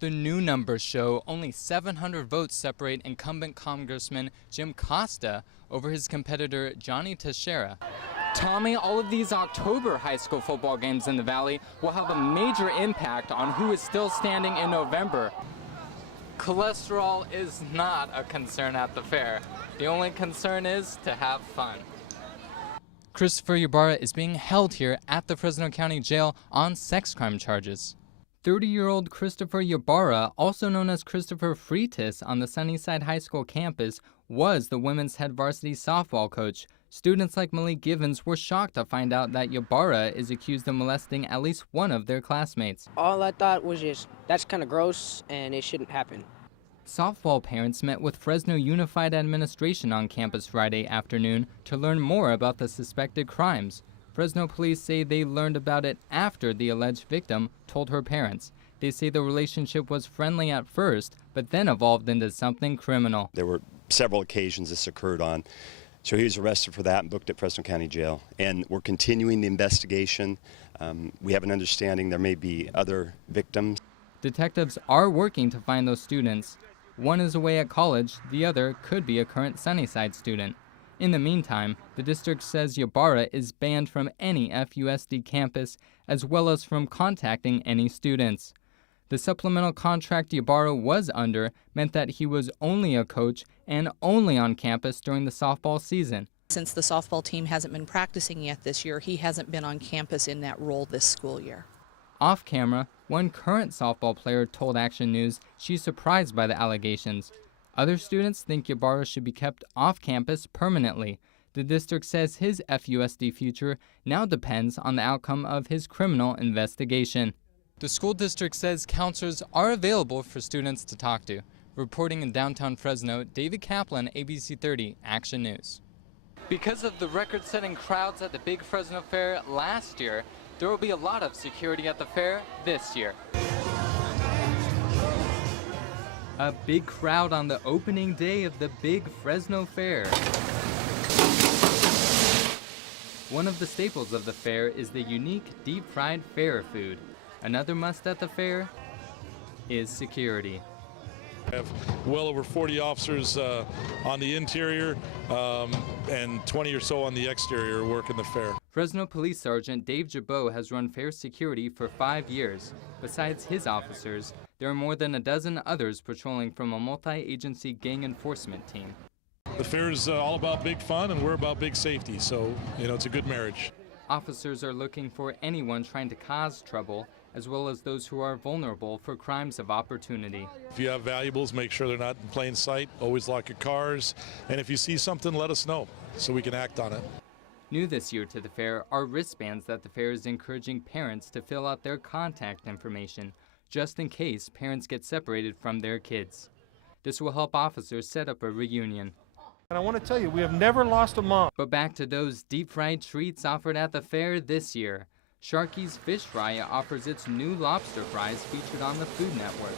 The new numbers show only 700 votes separate incumbent Congressman Jim Costa over his competitor Johnny Teixeira. Tommy, all of these October high school football games in the Valley will have a major impact on who is still standing in November. Cholesterol is not a concern at the fair. The only concern is to have fun. Christopher Ybarra is being held here at the Fresno County Jail on sex crime charges. 30-year-old Christopher Ybarra, also known as Christopher Freitas on the Sunnyside High School campus, was the women's head varsity softball coach. Students like Malik Givens were shocked to find out that Ybarra is accused of molesting at least one of their classmates. All I thought was just, that's kind of gross and it shouldn't happen. Softball parents met with Fresno Unified Administration on campus Friday afternoon to learn more about the suspected crimes. Fresno police say they learned about it after the alleged victim told her parents. They say the relationship was friendly at first, but then evolved into something criminal. There were several occasions this occurred on, so he was arrested for that and booked at Fresno County Jail. And we're continuing the investigation. We have an understanding there may be other victims. Detectives are working to find those students. One is away at college, the other could be a current Sunnyside student. In the meantime, the district says Ybarra is banned from any FUSD campus, as well as from contacting any students. The supplemental contract Ybarra was under meant that he was only a coach and only on campus during the softball season. Since the softball team hasn't been practicing yet this year, he hasn't been on campus in that role this school year. Off camera, one current softball player told Action News she's surprised by the allegations. Other students think Ybarra should be kept off campus permanently. The district says his FUSD future now depends on the outcome of his criminal investigation. The school district says counselors are available for students to talk to. Reporting in downtown Fresno, David Kaplan, ABC 30, Action News. Because of the record-setting crowds at the Big Fresno Fair last year, there will be a lot of security at the fair this year. A big crowd on the opening day of the Big Fresno Fair. One of the staples of the fair is the unique deep-fried fair food. Another must at the fair is security. We have well over 40 officers on the interior and 20 or so on the exterior working the fair. Fresno Police Sergeant Dave Jabot has run fair security for 5 years. Besides his officers, there are more than a dozen others patrolling from a multi-agency gang enforcement team. The fair is all about big fun and we're about big safety, so it's a good marriage. Officers are looking for anyone trying to cause trouble, as well as those who are vulnerable for crimes of opportunity. If you have valuables, make sure they're not in plain sight. Always lock your cars. And if you see something, let us know so we can act on it. New this year to the fair are wristbands that the fair is encouraging parents to fill out their contact information, just in case parents get separated from their kids. This will help officers set up a reunion. And I want to tell you, we have never lost a mom. But back to those deep-fried treats offered at the fair this year. Sharky's Fish Fry offers its new lobster fries featured on the Food Network,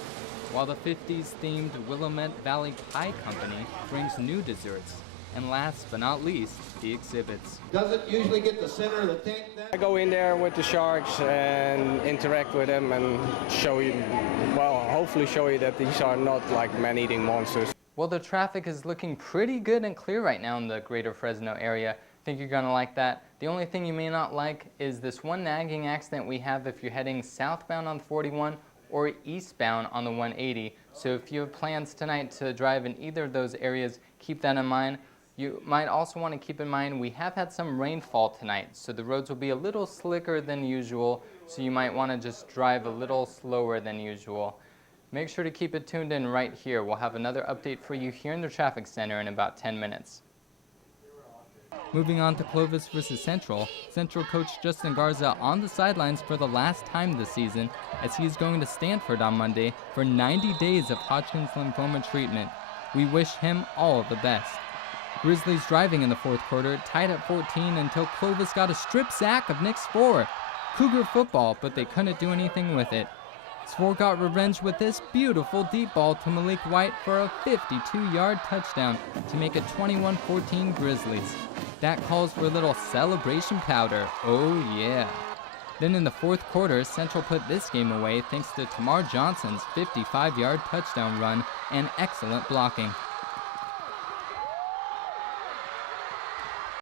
while the 50s-themed Willamette Valley Pie Company brings new desserts. And last but not least, the exhibits. Doesn't usually get the center of the tank. I go in there with the sharks and interact with them and hopefully show you that these are not like man-eating monsters. Well, the traffic is looking pretty good and clear right now in the greater Fresno area. I think you're gonna like that. The only thing you may not like is this one nagging accident we have if you're heading southbound on 41 or eastbound on the 180. So if you have plans tonight to drive in either of those areas, keep that in mind. You might also want to keep in mind we have had some rainfall tonight, so the roads will be a little slicker than usual, so you might want to just drive a little slower than usual. Make sure to keep it tuned in right here. We'll have another update for you here in the traffic center in about 10 minutes. Moving on to Clovis versus Central, Central coach Justin Garza on the sidelines for the last time this season as he is going to Stanford on Monday for 90 days of Hodgkin's lymphoma treatment. We wish him all the best. Grizzlies driving in the fourth quarter, tied at 14 until Clovis got a strip sack of Nick's 4. Cougar football, but they couldn't do anything with it. Svor got revenge with this beautiful deep ball to Malik White for a 52-yard touchdown to make it 21-14 Grizzlies. That calls for a little celebration powder, oh yeah. Then in the fourth quarter, Central put this game away thanks to Tamar Johnson's 55-yard touchdown run and excellent blocking.